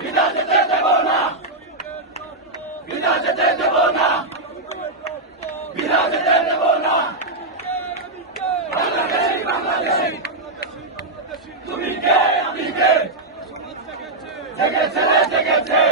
বিরাজতে দেব না, বিরাজতে দেব না, বিরাজতে দেব না। বাংলাদেশি বাংলাদেশি তুমি কে আমি কে, জেগেছে রে জেগেছে।